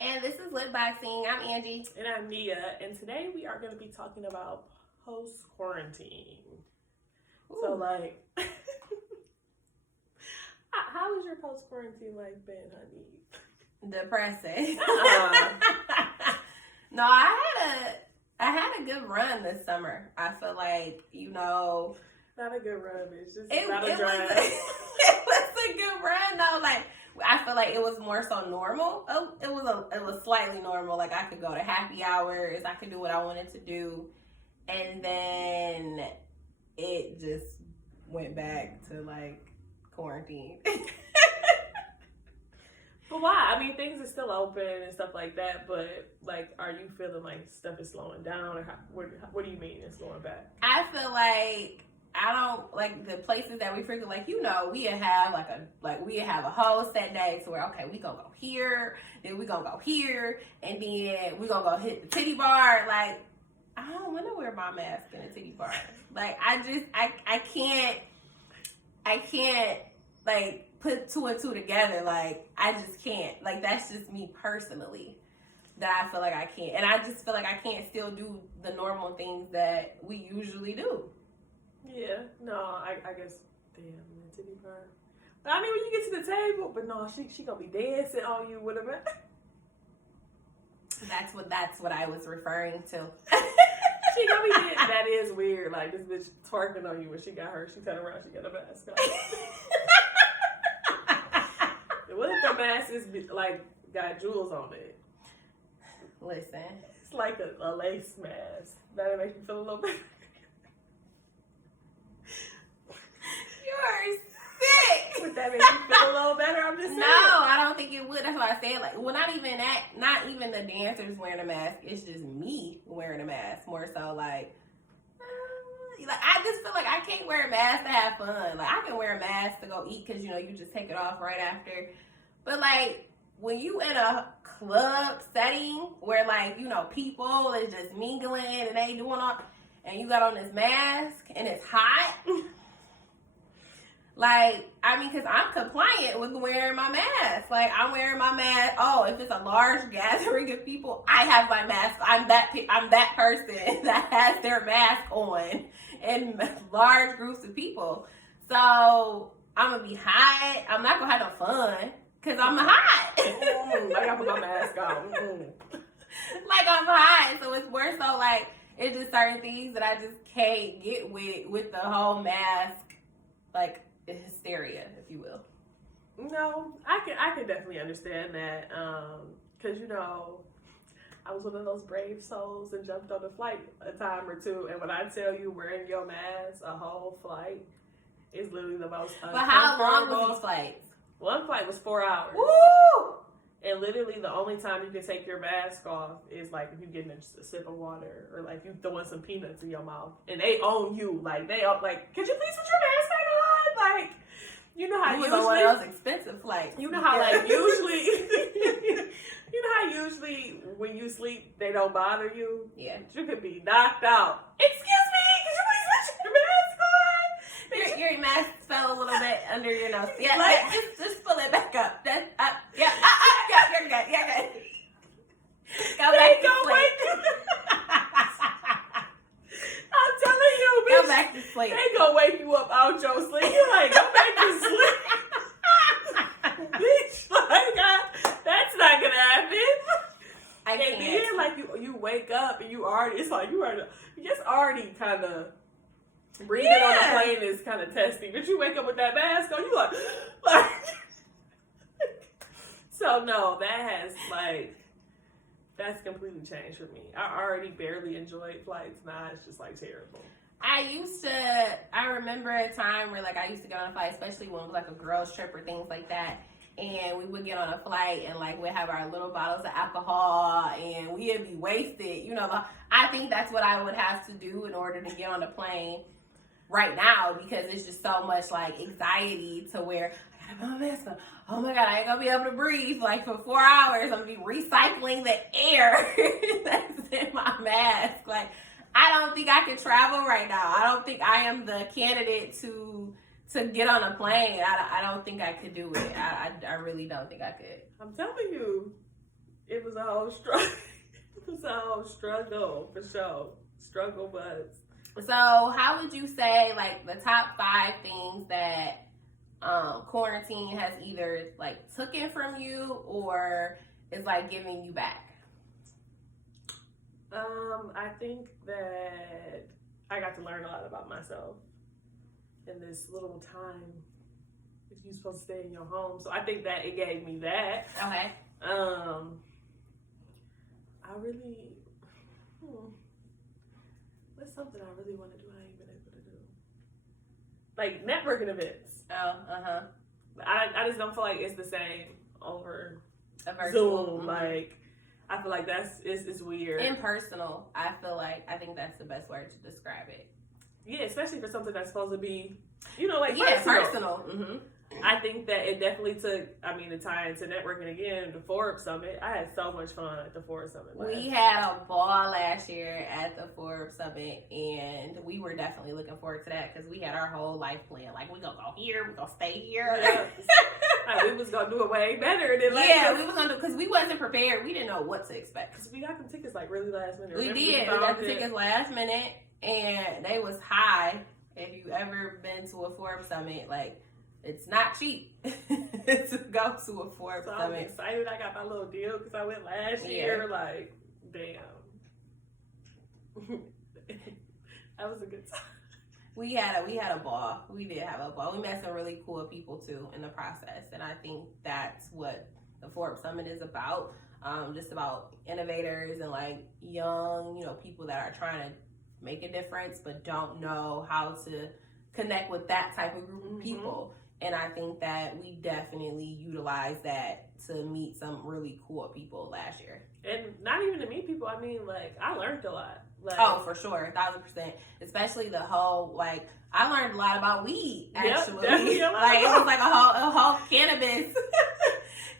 And this is LipBoxing. I'm Angie. And I'm Nia. And today we are going to be talking about post-quarantine. Ooh. So, like, how was your post-quarantine life been, honey? Depressing. Uh-uh. No, I had a good run this summer. I feel like, Not a good run, bitch. Just it not a was drive. it was a good run though. Like, I feel like it was more so normal. It was slightly normal. Like, I could go to happy hours. I could do what I wanted to do. And then it just went back to, like, quarantine. But why? I mean, things are still open and stuff like that, but, like, are you feeling like stuff is slowing down? Or what do you mean it's slowing back? I feel like I don't like the places that we frequent. Like, we have a whole set day to where, okay, we gonna go here, then we gonna go here, and then we gonna go hit the titty bar. Like, I don't want to wear my mask in a titty bar. Like, I can't like put two and two together. Like, I just can't. Like, that's just me personally. That I feel like I can't. And I just feel like I can't still do the normal things that we usually do. Yeah, no, I guess, damn, the titty bar. But I mean, when you get to the table, but no, she gonna be dancing on you with a man. That's what I was referring to. She gonna be dancing. That is weird. Like, this bitch twerking on you when she turned around, she got a mask on. What if the mask is, like, got jewels on it? Listen. It's like a lace mask. That'll make you feel a little better. You're sick. Would that make you feel a little better? I'm just saying. No, I don't think it would. That's why I said, like, well, not even the dancers wearing a mask. It's just me wearing a mask. More so, like I just feel like I can't wear a mask to have fun. Like, I can wear a mask to go eat because, you just take it off right after. But, like, when you in a club setting where, like, people is just mingling and they doing all, and you got on this mask and it's hot. Like, I mean, because I'm compliant with wearing my mask. Like, I'm wearing my mask. Oh, if it's a large gathering of people, I have my mask. I'm that person that has their mask on in large groups of people. So, I'm going to be hot. I'm not going to have no fun because I'm hot. I got to put my mask on. Like, I'm hot. So, it's more so, like, it's just certain things that I just can't get with the whole mask, like, hysteria, if you will. No, I can definitely understand that. Because, I was one of those brave souls and jumped on the flight a time or two. And when I tell you wearing your mask a whole flight is literally the most uncomfortable. But how long was these flights? One flight was 4 hours. Woo! And literally the only time you can take your mask off is like if you're getting a sip of water or like you throwing some peanuts in your mouth. And they own you. Like, they are like, could you please put your mask back on? Like, you know how you usually... on one of those expensive flights. You know how, like, usually... you know how usually when you sleep, they don't bother you? Yeah. You could be knocked out. Excuse me, could you please put your mask on? Your mask fell a little bit under your nose. Yeah, Like, just pull it back up. That's up. Yeah, you're good. You're good. Go they back to don't sleep. wake you. I'm telling you, bitch. Go back to sleep. They gonna wake you up out your sleep. You're like, go back to sleep. Bitch, like, that's not gonna happen. I can't. And then, like, you wake up and you just already kind of breathing on the plane is kind of testy. But you wake up with that mask on, you like so no, that's completely changed for me. I already barely enjoyed flights. Now it's just like terrible. I remember a time where, like, I used to get on a flight, especially when it was like a girls trip or things like that. And we would get on a flight and, like, we'd have our little bottles of alcohol and we'd be wasted. I think that's what I would have to do in order to get on the plane right now, because it's just so much, like, anxiety to where I gotta put my mask on. Oh my God, I ain't gonna be able to breathe, like, for 4 hours. I'm gonna be recycling the air that's in my mask. Like, I don't think I can travel right now. I don't think I am the candidate to get on a plane. I don't think I could do it. I really don't think I could. I'm telling you. it was a whole struggle. It was a whole struggle for sure. Struggle bus. So, how would you say, like, the top 5 things that quarantine has either, like, taken from you or is, like, giving you back? I think that I got to learn a lot about myself in this little time if you're supposed to stay in your home. So I think that it gave me that. Okay. I really, what's something I really want to do I ain't been able to do? Like networking events. Oh, I just don't feel like it's the same over virtual. Zoom. Like, I feel like it's weird. Impersonal, I think that's the best word to describe it. Yeah, especially for something that's supposed to be, like personal. Mm-hmm. I think that it definitely took, to tie into networking again, the Forbes Summit. I had so much fun at the Forbes Summit. We had a ball last year at the Forbes Summit, and we were definitely looking forward to that because we had our whole life plan. Like, we're going to go here, we're going to stay here. Yes. We was going to do it way better than we was going to, because we wasn't prepared. We didn't know what to expect. Because we got them tickets, like, really last minute. We did. We got the tickets last minute, and they was high. If you ever been to a Forbes Summit, like, it's not cheap to go to a Forbes Summit. I'm excited I got my little deal because I went last year. Like, damn. That was a good time. We had a ball. We did have a ball. We met some really cool people too in the process, and I think that's what the Forbes Summit is about. Just about innovators and like young, people that are trying to make a difference but don't know how to connect with that type of group of people. And I think that we definitely utilized that to meet some really cool people last year. And not even to meet people, I learned a lot. Like, oh, for sure, 1,000%. Especially the whole, I learned a lot about weed, actually. Yep, it was like a whole cannabis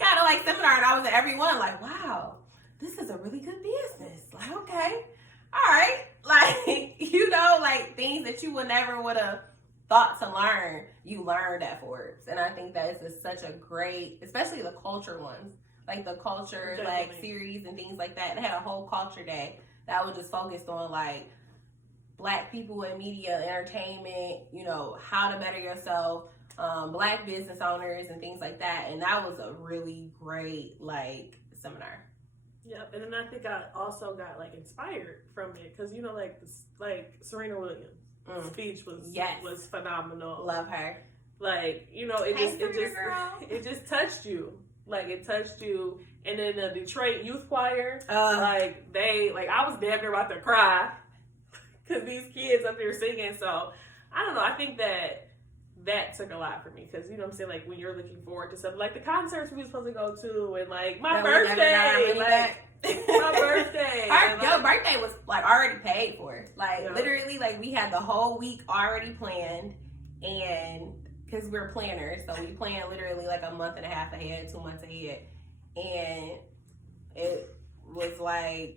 kind of seminar, and I was at every one, wow, this is a really good business. Okay, all right. Things that you would have thought to learn, you learned at Forbes. And I think that is such a great, especially the culture ones, the culture series and things like that. They had a whole culture day that was just focused on Black people in media, entertainment, how to better yourself, Black business owners and things like that. And that was a really great seminar. Yep. And then I think I also got inspired from it because Serena Williams. Speech was phenomenal. Love her. It just touched you. It touched you. And then the Detroit Youth Choir, I was damn near about to cry because these kids up there singing. So I don't know. I think that took a lot for me because when you're looking forward to something the concerts we were supposed to go to and my birthday, my birthday. Your birthday was already paid for. Literally, we had the whole week already planned, and because we're planners, so we plan literally a month and a half ahead, 2 months ahead, and it was my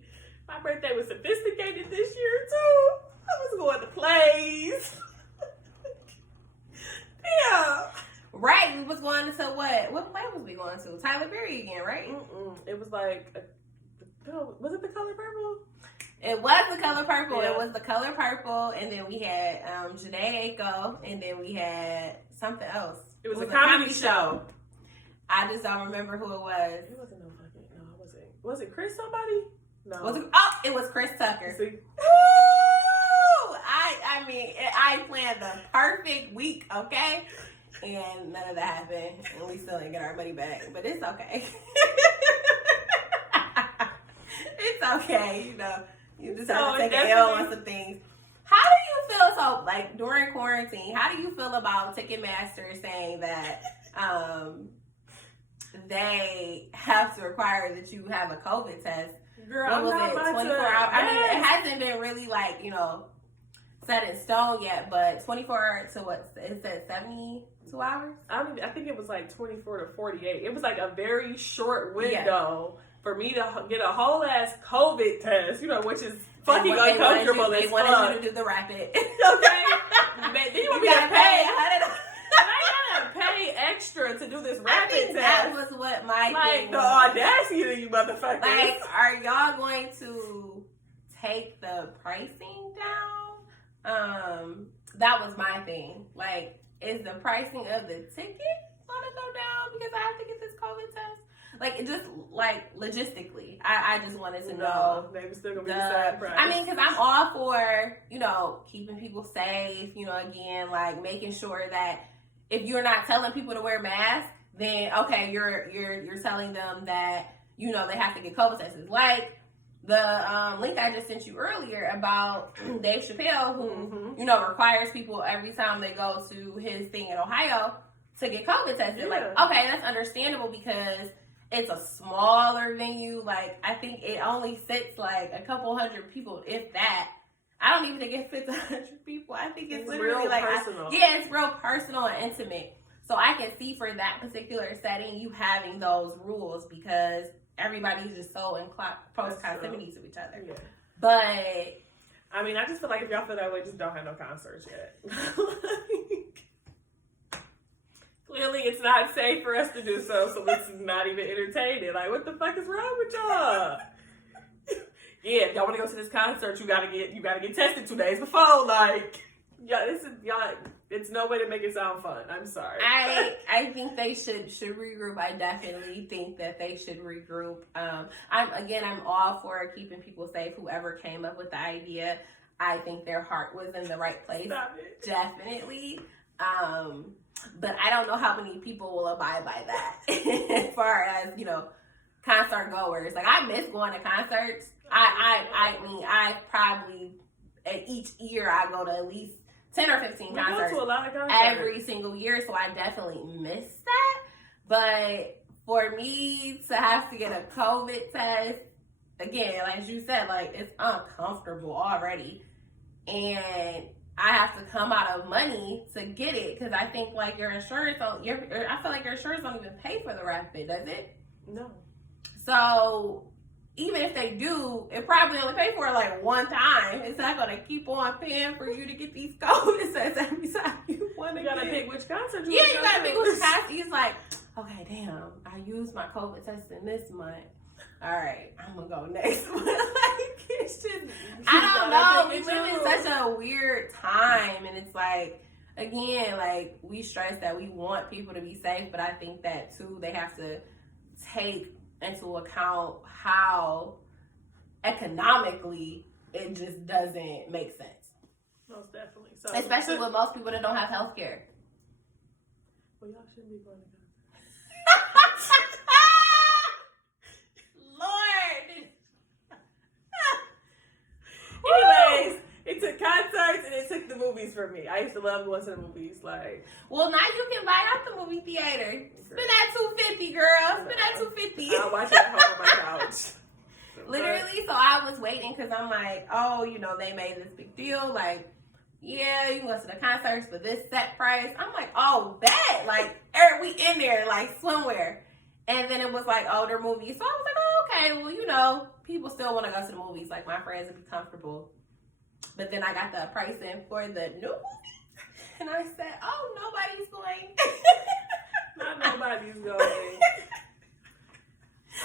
birthday was sophisticated this year too. I was going to plays. Yeah. Right, we was going to what play was we going to? Tyler Perry again, right? It was was it The Color Purple? It was The Color Purple. Yeah. It was The Color Purple, and then we had Janae Aiko, and then we had something else. It was a comedy show. I just don't remember who it was. It wasn't it wasn't. Was it Chris somebody? No. It was Chris Tucker. See? Woo! I planned the perfect week, okay? And none of that happened, and we still didn't get our money back, but it's okay. It's okay, you just have to take an L on some things. How do you feel, during quarantine, how do you feel about Ticketmaster saying that they have to require that you have a COVID test? Girl, what was it, 24 hours? It hasn't been really, set in stone yet, but 24 to what? It said 72 hours? I think it was 24 to 48. It was a very short window for me to get a whole ass COVID test, which is fucking uncomfortable. They wanted you to do the rapid. Okay. Then you want me to pay? I gotta pay extra to do this I rapid think test. that was what my thing the was. audacity of you motherfuckers. Like, are y'all going to take the pricing down? That was my thing. Like, is the pricing of the ticket gonna go down because I have to get this COVID test? Like, it just, like, logistically, I just wanted to know. Maybe still gonna be the same price. I mean, because I'm all for, you know, keeping people safe, you know, again, like, making sure that if you're not telling people to wear masks, then, okay, you're telling them that, you know, they have to get COVID tests. Like, the link I just sent you earlier about Dave Chappelle, who, you know, requires people every time they go to his thing in Ohio to get COVID tested. Yeah. Like, okay, that's understandable because it's a smaller venue. Like, I think it only fits like a couple hundred people, if that. I don't even think it fits 100 people. I think it's literally real like, personal. it's real personal and intimate. So I can see for that particular setting, you having those rules because everybody's just so in close proximity to each other. Yeah. But I mean, I just feel like if y'all feel that way, just don't have no concerts yet. Like, clearly, it's not safe for us to do so this is not even entertaining. Like, what the fuck is wrong with y'all? Yeah, if y'all want to go to this concert, you gotta get tested 2 days before. Like, yeah, it's no way to make it sound fun. I'm sorry. I think they should regroup. I definitely think that they should regroup. I'm all for keeping people safe. Whoever came up with the idea, I think their heart was in the right place. Stop it. Definitely. But I don't know how many people will abide by that as far as, you know, concert goers. Like, I miss going to concerts. I mean, I probably, each year I go to at least 10 or 15 concerts go to a lot of concerts every single year, so I definitely miss that. But for me to have to get a COVID test, again, like you said, like, it's uncomfortable already. And I have to come out of money to get it because I think, like, your insurance, I feel like your insurance don't even pay for the rapid, does it? No. So even if they do, it probably only pay for it like one time. It's not going to keep on paying for you to get these COVID tests every time you want to. You got to pick which concert you got to pick which concert. He's like, okay, damn, I used my COVID testing this month. All right, I'm going to go next month. Like, it's just, I don't know. We live in such a weird time. And it's like, again, like, we stress that we want people to be safe. But I think that, too, they have to take into account how economically it just doesn't make sense. Most definitely. So, especially with most people that don't have health care. Well, y'all shouldn't be going to Lord. Anyways, it took concerts and it took the movies for me. I used to love going to the movies. Like, well, now you can buy out the movie theater. Spend that $250, girl. Spend that $250. I'll watch it at home on my couch. Literally, so I was waiting because I'm like, oh, you know, they made this big deal. Like, yeah, you can go to the concerts for this set price. I'm like, oh, bet. Like, we in there, like, swimwear. And then it was like older movies. So I was like, oh, okay, well, you know, people still want to go to the movies. Like, my friends would be comfortable. But then I got the pricing for the new movie. And I said, oh, nobody's going. Not nobody's going.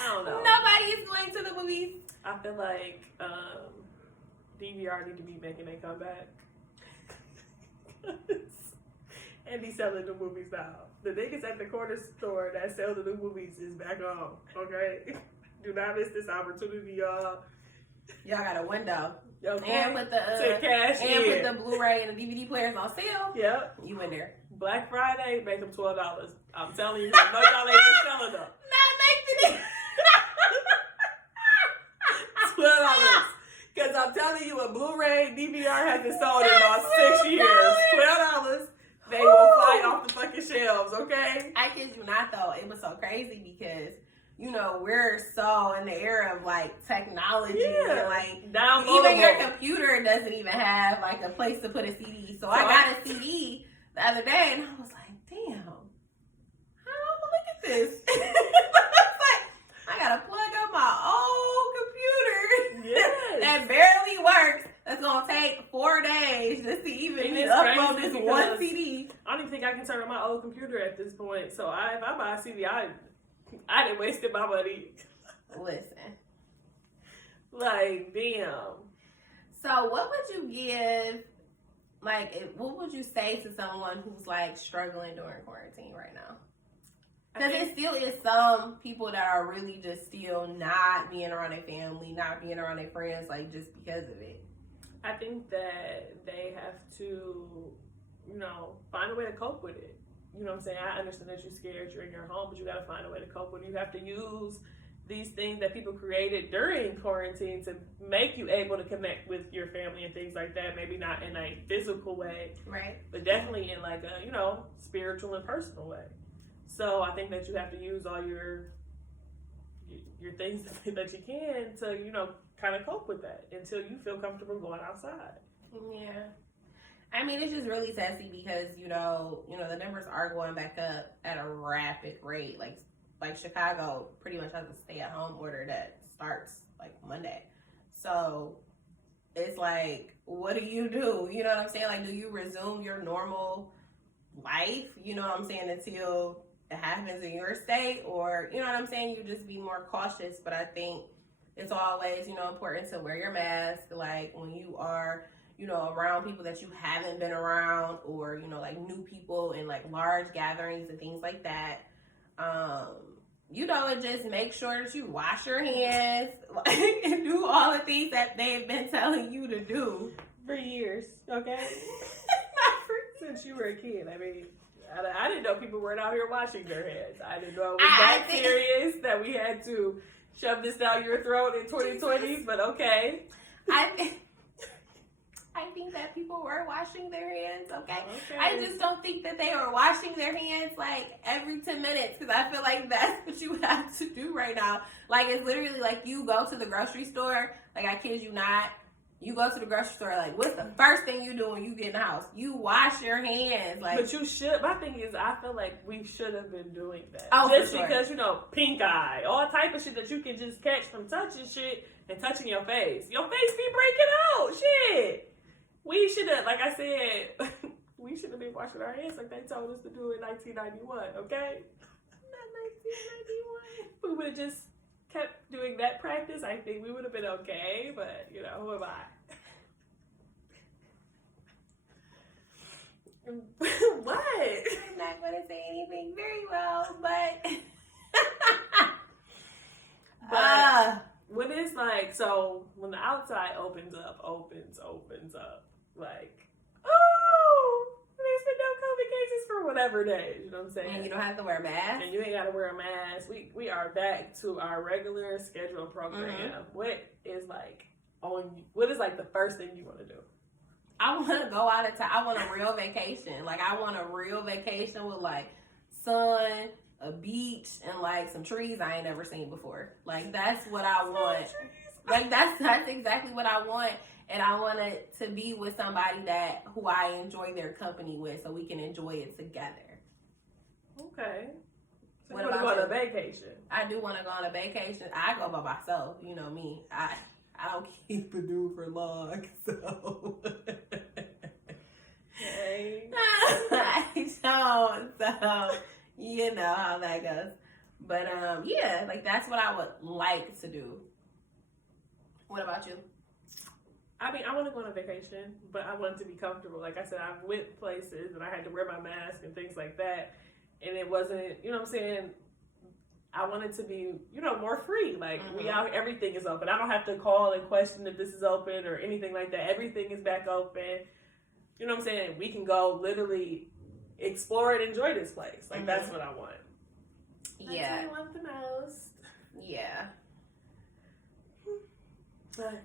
I don't know. Nobody is going to the movies. I feel like DVR need to be making a comeback. And be selling the movies now. The niggas at the corner store that sell the new movies is back on. Okay? Do not miss this opportunity, y'all. Y'all got a window. Okay? And with the with the Blu-ray and the DVD players on sale. Yep. You in there. Black Friday, make them $12. I'm telling you, I know y'all ain't been selling them. Not making it. $12. Because I'm telling you, a Blu-ray DVR has been sold in about 6 years. $12. They will fly off the fucking shelves, okay? I kid you not, though. It was so crazy because, you know, we're so in the era of, like, technology. And, like, even your computer doesn't even have, like, a place to put a CD. So I got a CD the other day, and I was like, damn, how am I gonna look at this? I gotta plug up my old computer that barely works. That's gonna take 4 days just to even upload this one CD. I don't even think I can turn on my old computer at this point. So if I buy a CD, I didn't wasted my money. Listen. Like, damn. So what would you give, like, what would you say to someone who's, like, struggling during quarantine right now? Because it still is some people that are really just still not being around their family, not being around their friends, like, just because of it. I think that they have to, you know, find a way to cope with it. You know what I'm saying? I understand that you're scared, you're in your home, but you got to find a way to cope with it. You have to use these things that people created during quarantine to make you able to connect with your family and things like that. Maybe not in a physical way, right? But definitely in like a, you know, spiritual and personal way. So I think that you have to use all your things that you can to, you know, kind of cope with that until you feel comfortable going outside. Yeah. I mean, it's just really sassy because, you know, the numbers are going back up at a rapid rate. Like Chicago pretty much has a stay-at-home order that starts like Monday. So it's like, what do? You know what I'm saying? Like, do you resume your normal life? You know what I'm saying? Until it happens in your state, or, you know what I'm saying? You just be more cautious. But I think it's always, you know, important to wear your mask. Like when you are, you know, around people that you haven't been around, or, you know, like new people in like large gatherings and things like that. You know, and just make sure that you wash your hands and do all the things that they've been telling you to do for years, okay? Since you were a kid. I mean, I didn't know people weren't out here washing their hands. I didn't know it was that serious that we had to shove this down your throat in 2020, Jesus. But okay. I think that people were washing their hands, okay? I just don't think that they were washing their hands like every 10 minutes, because I feel like that's what you have to do right now. Like, it's literally like you go to the grocery store, like, I kid you not, you go to the grocery store, like, what's the first thing you do when you get in the house? You wash your hands. Like, but you should. My thing is, I feel like we should have been doing that. Oh, just for because, you know, pink eye, all type of shit that you can just catch from touching shit and touching your face. Your face be breaking out, shit. We should have, like I said, we should have been washing our hands like they told us to do in 1991, okay? Not 1991. We would have just kept doing that practice. I think we would have been okay, but, you know, who am I? What? I'm not going to say anything very well, but... When it's like, so when the outside opens up, like, oh, there's been no COVID cases for whatever days, you know what I'm saying? And you don't have to wear a mask. And you ain't got to wear a mask. We are back to our regular scheduled program. Mm-hmm. What is like the first thing you want to do? I want to go out of town. I want a real vacation. Like, I want a real vacation with like sun, a beach, and like some trees I ain't never seen before. Like, that's what I want. Like, that's exactly what I want. And I want it to be with somebody who I enjoy their company with, so we can enjoy it together. Okay. So what you want to go on a vacation? I do want to go on a vacation. I go by myself. You know me. I don't keep a dude for long, so. Hey. So you know how that goes. But yeah, like, that's what I would like to do. What about you? I mean, I want to go on a vacation, but I want it to be comfortable. Like I said, I've went places and I had to wear my mask and things like that, and it wasn't, you know what I'm saying? I want it to be, you know, more free. Like, mm-hmm. We out, everything is open. I don't have to call and question if this is open or anything like that. Everything is back open. You know what I'm saying? We can go literally explore and enjoy this place. Like, mm-hmm. That's what I want. Yeah. That's what I want the most. Yeah. But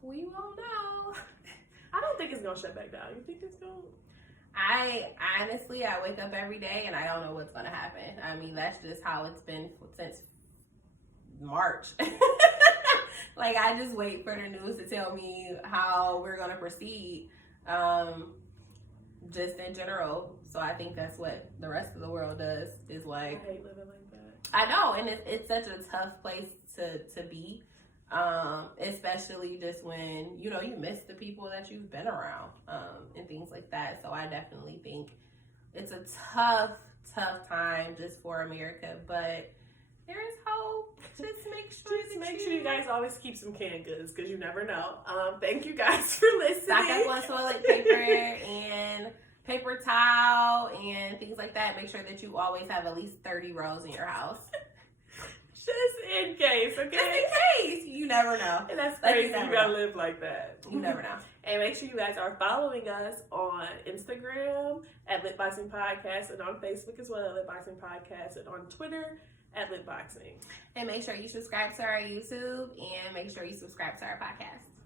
we won't know. I don't think it's going to shut back down. You think it's going to? I wake up every day and I don't know what's going to happen. I mean, that's just how it's been since March. Like, I just wait for the news to tell me how we're going to proceed, just in general. So I think that's what the rest of the world does, is like... I hate living like that. I know, and it's such a tough place to be, especially just when, you know, you miss the people that you've been around, and things like that. So I definitely think it's a tough time just for America, but there is hope. Just make sure you guys always keep some canned goods because you never know. Thank you guys for listening. Stock up on toilet paper and paper towel and things like that. Make sure that you always have at least 30 rolls in your house. Just in case, okay? Just in case. You never know. And that's crazy. You gotta live like that. You never know. And make sure you guys are following us on Instagram at LipBoxingPodcast and on Facebook as well at LipBoxingPodcast and on Twitter at LipBoxing. And make sure you subscribe to our YouTube and make sure you subscribe to our podcast.